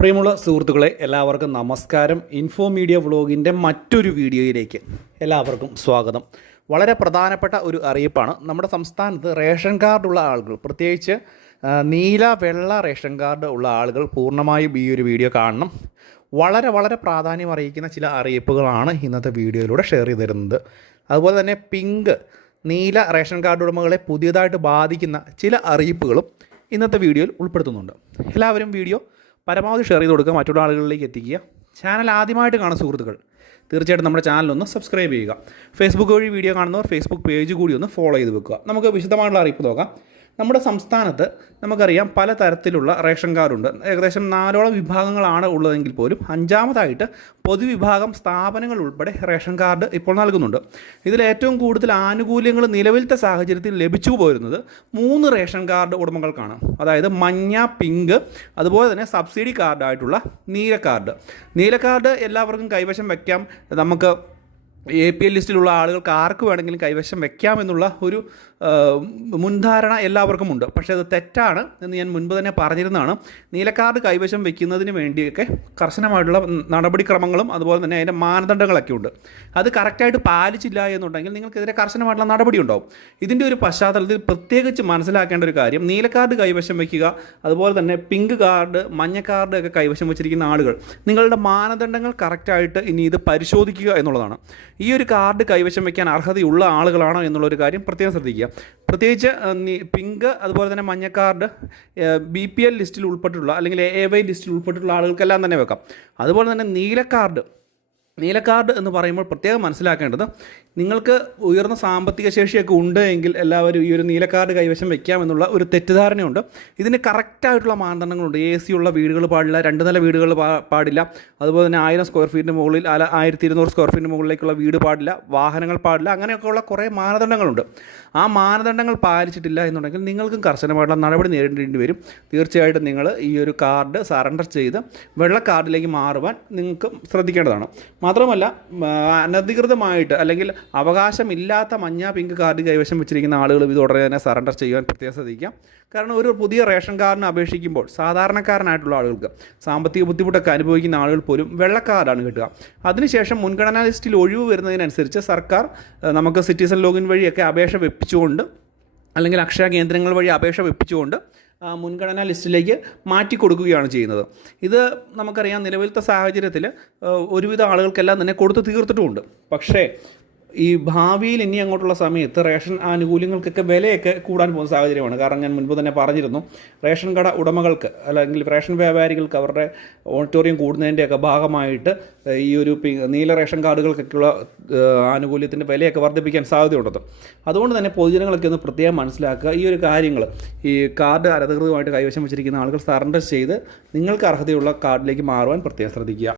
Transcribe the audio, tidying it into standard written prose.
പ്രിയമുള്ള സുഹൃത്തുക്കളെ, എല്ലാവർക്കും നമസ്കാരം. ഇൻഫോ മീഡിയ വ്ളോഗിൻ്റെ മറ്റൊരു വീഡിയോയിലേക്ക് എല്ലാവർക്കും സ്വാഗതം. വളരെ പ്രധാനപ്പെട്ട ഒരു അറിയിപ്പാണ്. നമ്മുടെ സംസ്ഥാനത്ത് റേഷൻ കാർഡുള്ള ആളുകൾ, പ്രത്യേകിച്ച് നീല വെള്ള റേഷൻ കാർഡ് ഉള്ള ആളുകൾ പൂർണ്ണമായും ഈ ഒരു വീഡിയോ കാണണം. വളരെ പ്രാധാന്യം അറിയിക്കുന്ന ചില അറിയിപ്പുകളാണ് ഇന്നത്തെ വീഡിയോയിലൂടെ ഷെയർ ചെയ്ത് തരുന്നത്. അതുപോലെ തന്നെ പിങ്ക് നീല റേഷൻ കാർഡ് ഉടമകളെ പുതിയതായിട്ട് ബാധിക്കുന്ന ചില അറിയിപ്പുകളും ഇന്നത്തെ വീഡിയോയിൽ ഉൾപ്പെടുത്തുന്നുണ്ട്. എല്ലാവരും വീഡിയോ പരമാവധി ഷെയർ ചെയ്ത് കൊടുക്കുക, മറ്റുള്ള ആളുകളിലേക്ക് എത്തിക്കുക. ചാനൽ ആദ്യമായിട്ട് കാണുന്ന സുഹൃത്തുക്കൾ തീർച്ചയായിട്ടും നമ്മുടെ ചാനലൊന്ന് സബ്സ്ക്രൈബ് ചെയ്യുക. ഫേസ്ബുക്ക് വഴി വീഡിയോ കാണുന്നവർ ഫേസ്ബുക്ക് പേജ് കൂടി ഒന്ന് ഫോളോ ചെയ്ത് വെക്കുക. നമുക്ക് വിശദമായിട്ടുള്ള അറിയിപ്പ് നോക്കാം. നമ്മുടെ സംസ്ഥാനത്ത് നമുക്കറിയാം പല തരത്തിലുള്ള റേഷൻ കാർഡുണ്ട്. ഏകദേശം 4ഓളം വിഭാഗങ്ങളാണ് ഉള്ളതെങ്കിൽ പോലും 5ാമതായിട്ട് പൊതുവിഭാഗം സ്ഥാപനങ്ങൾ ഉൾപ്പെടെ റേഷൻ കാർഡ് ഇപ്പോൾ നൽകുന്നുണ്ട്. ഇതിൽ ഏറ്റവും കൂടുതൽ ആനുകൂല്യങ്ങൾ നിലവിലത്തെ സാഹചര്യത്തിൽ ലഭിച്ചു പോരുന്നത് 3 റേഷൻ കാർഡ് ഉടമകൾക്കാണ്. അതായത് മഞ്ഞ, പിങ്ക്, അതുപോലെ തന്നെ സബ്സിഡി കാർഡായിട്ടുള്ള നീല കാർഡ്. നീല കാർഡ് എല്ലാവർക്കും കൈവശം വയ്ക്കാം. നമുക്ക് APL ലിസ്റ്റിലുള്ള ആളുകൾക്ക് ആർക്ക് വേണമെങ്കിലും കൈവശം വെക്കാമെന്നുള്ള ഒരു മുൻധാരണ എല്ലാവർക്കും ഉണ്ട്. പക്ഷേ അത് തെറ്റാണ് എന്ന് ഞാൻ മുൻപ് തന്നെ പറഞ്ഞിരുന്നതാണ്. നീലക്കാർഡ് കൈവശം വെക്കുന്നതിന് വേണ്ടിയൊക്കെ കർശനമായിട്ടുള്ള നടപടിക്രമങ്ങളും അതുപോലെ തന്നെ അതിൻ്റെ മാനദണ്ഡങ്ങളൊക്കെ ഉണ്ട്. അത് കറക്റ്റായിട്ട് പാലിച്ചില്ല എന്നുണ്ടെങ്കിൽ നിങ്ങൾക്കെതിരെ കർശനമായിട്ടുള്ള നടപടി ഉണ്ടാവും. ഇതിൻ്റെ ഒരു പശ്ചാത്തലത്തിൽ പ്രത്യേകിച്ച് മനസ്സിലാക്കേണ്ട ഒരു കാര്യം, നീലക്കാർഡ് കൈവശം വയ്ക്കുക, അതുപോലെ തന്നെ പിങ്ക് കാർഡ്, മഞ്ഞ കാർഡ് ഒക്കെ കൈവശം വെച്ചിരിക്കുന്ന ആളുകൾ നിങ്ങളുടെ മാനദണ്ഡങ്ങൾ കറക്റ്റായിട്ട് ഇനി ഇത് പരിശോധിക്കുക എന്നുള്ളതാണ്. ഈ ഒരു കാർഡ് കൈവശം വയ്ക്കാൻ അർഹതയുള്ള ആളുകളാണോ എന്നുള്ളൊരു കാര്യം പ്രത്യേകം ശ്രദ്ധിക്കുക. പ്രത്യേകിച്ച് പിങ്ക് അതുപോലെ തന്നെ മഞ്ഞ കാർഡ് BPL ലിസ്റ്റിൽ ഉൾപ്പെട്ടിട്ടുള്ള അല്ലെങ്കിൽ AY ലിസ്റ്റിൽ ഉൾപ്പെട്ടിട്ടുള്ള ആളുകൾക്കെല്ലാം തന്നെ വെക്കാം. അതുപോലെ തന്നെ നീല കാർഡ് എന്ന് പറയുമ്പോൾ പ്രത്യേകം മനസ്സിലാക്കേണ്ടത്, നിങ്ങൾക്ക് ഉയർന്ന സാമ്പത്തിക ശേഷിയൊക്കെ ഉണ്ട് എങ്കിൽ എല്ലാവരും ഈ ഒരു നീല കാർഡ് കൈവശം വെക്കാമെന്നുള്ള ഒരു തെറ്റിദ്ധാരണയുണ്ട്. ഇതിന് കറക്റ്റായിട്ടുള്ള മാനദണ്ഡങ്ങളുണ്ട്. AC ഉള്ള വീടുകൾ പാടില്ല, 2 നില വീടുകൾ പാടില്ല, അതുപോലെ തന്നെ 1000 സ്ക്വയർ ഫീറ്റിന് മുകളിൽ 1200 സ്ക്വയർ ഫീറ്റിന് മുകളിലേക്കുള്ള വീട് പാടില്ല, വാഹനങ്ങൾ പാടില്ല, അങ്ങനെയൊക്കെയുള്ള കുറേ മാനദണ്ഡങ്ങളുണ്ട്. ആ മാനദണ്ഡങ്ങൾ പാലിച്ചിട്ടില്ല എന്നുണ്ടെങ്കിൽ നിങ്ങൾക്കും കർശനമായിട്ടുള്ള നടപടി നേരിടേണ്ടി വരും. തീർച്ചയായിട്ടും നിങ്ങൾ ഈ ഒരു കാർഡ് സറണ്ടർ ചെയ്ത് വെള്ള കാർഡിലേക്ക് മാറുവാൻ നിങ്ങൾക്ക് ശ്രദ്ധിക്കേണ്ടതാണ്. മാത്രമല്ല, അനധികൃതമായിട്ട് അല്ലെങ്കിൽ അവകാശമില്ലാത്ത മഞ്ഞ, പിങ്ക് കാർഡ് കൈവശം വെച്ചിരിക്കുന്ന ആളുകൾ ഇത് ഉടനെ തന്നെ സറണ്ടർ ചെയ്യുവാൻ പ്രത്യേകം ശ്രദ്ധിക്കാം. കാരണം ഒരു പുതിയ റേഷൻ കാർഡിന് അപേക്ഷിക്കുമ്പോൾ സാധാരണക്കാരനായിട്ടുള്ള ആളുകൾക്ക്, സാമ്പത്തിക ബുദ്ധിമുട്ടൊക്കെ അനുഭവിക്കുന്ന ആളുകൾ പോലും വെള്ള കാർഡാണ് കിട്ടുക. അതിനുശേഷം മുൻഗണനാ ലിസ്റ്റിൽ ഒഴിവ് വരുന്നതിനനുസരിച്ച് സർക്കാർ നമുക്ക് സിറ്റിസൺ ലോഗിൻ വഴിയൊക്കെ അപേക്ഷ വെപ്പിച്ചുകൊണ്ട് അല്ലെങ്കിൽ അക്ഷയ കേന്ദ്രങ്ങൾ വഴി അപേക്ഷ വെപ്പിച്ചുകൊണ്ട് മുൻഗണനാ ലിസ്റ്റിലേക്ക് മാറ്റി കൊടുക്കുകയാണ് ചെയ്യുന്നത്. ഇത് നമുക്കറിയാം, നിലവിലത്തെ സാഹചര്യത്തിൽ ഒരുവിധ ആളുകൾക്കെല്ലാം തന്നെ കൊടുത്ത് തീർത്തിട്ടുമുണ്ട്. പക്ഷേ ഈ ഭാവിയിൽ ഇനി അങ്ങോട്ടുള്ള സമയത്ത് റേഷൻ ആനുകൂല്യങ്ങൾക്കൊക്കെ വിലയൊക്കെ കൂടാൻ പോകുന്ന സാഹചര്യമാണ്. കാരണം ഞാൻ മുൻപ് തന്നെ പറഞ്ഞിരുന്നു, റേഷൻ കട ഉടമകൾക്ക് അല്ലെങ്കിൽ റേഷൻ വ്യാപാരികൾക്ക് അവരുടെ ഓഡിറ്റോറിയം കൂടുന്നതിൻ്റെയൊക്കെ ഭാഗമായിട്ട് ഈ ഒരു നീല റേഷൻ കാർഡുകൾക്കൊക്കെയുള്ള ആനുകൂല്യത്തിൻ്റെ വിലയൊക്കെ വർദ്ധിപ്പിക്കാൻ സാധ്യതയുള്ളത്. അതുകൊണ്ട് തന്നെ പൊതുജനങ്ങളൊക്കെ ഒന്ന് പ്രത്യേകം മനസ്സിലാക്കുക. ഈ ഒരു കാര്യങ്ങൾ, ഈ കാർഡ് അനധികൃതമായിട്ട് കൈവശം വെച്ചിരിക്കുന്ന ആളുകൾ സറണ്ടർ ചെയ്ത് നിങ്ങൾക്ക് അർഹതയുള്ള കാർഡിലേക്ക് മാറുവാൻ പ്രത്യേകം ശ്രദ്ധിക്കുക.